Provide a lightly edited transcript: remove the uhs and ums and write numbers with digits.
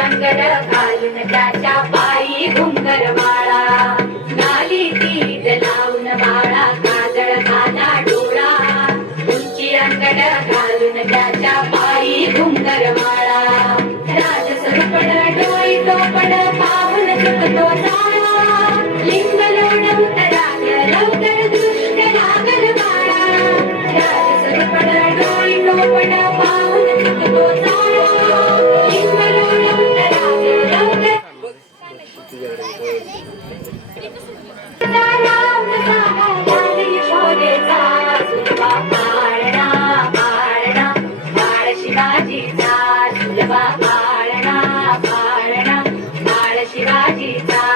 अंगड घालून त्याच्या पायी घुंगर माळा नाली तीज लावून बाळा काजळ घाला डोळा उंची अंगड घालून त्याच्या पायी घुंगर माळा राजसरुपण डोई टोपण पाहून चुकतो जाळा लिंग लोण उतराग लवकर दृष्ट लागल बाळा राजसरुपण डोई टोपण पाहून चुकतो जाळा लिंग लोण उतराग लवकर शिवाजीचा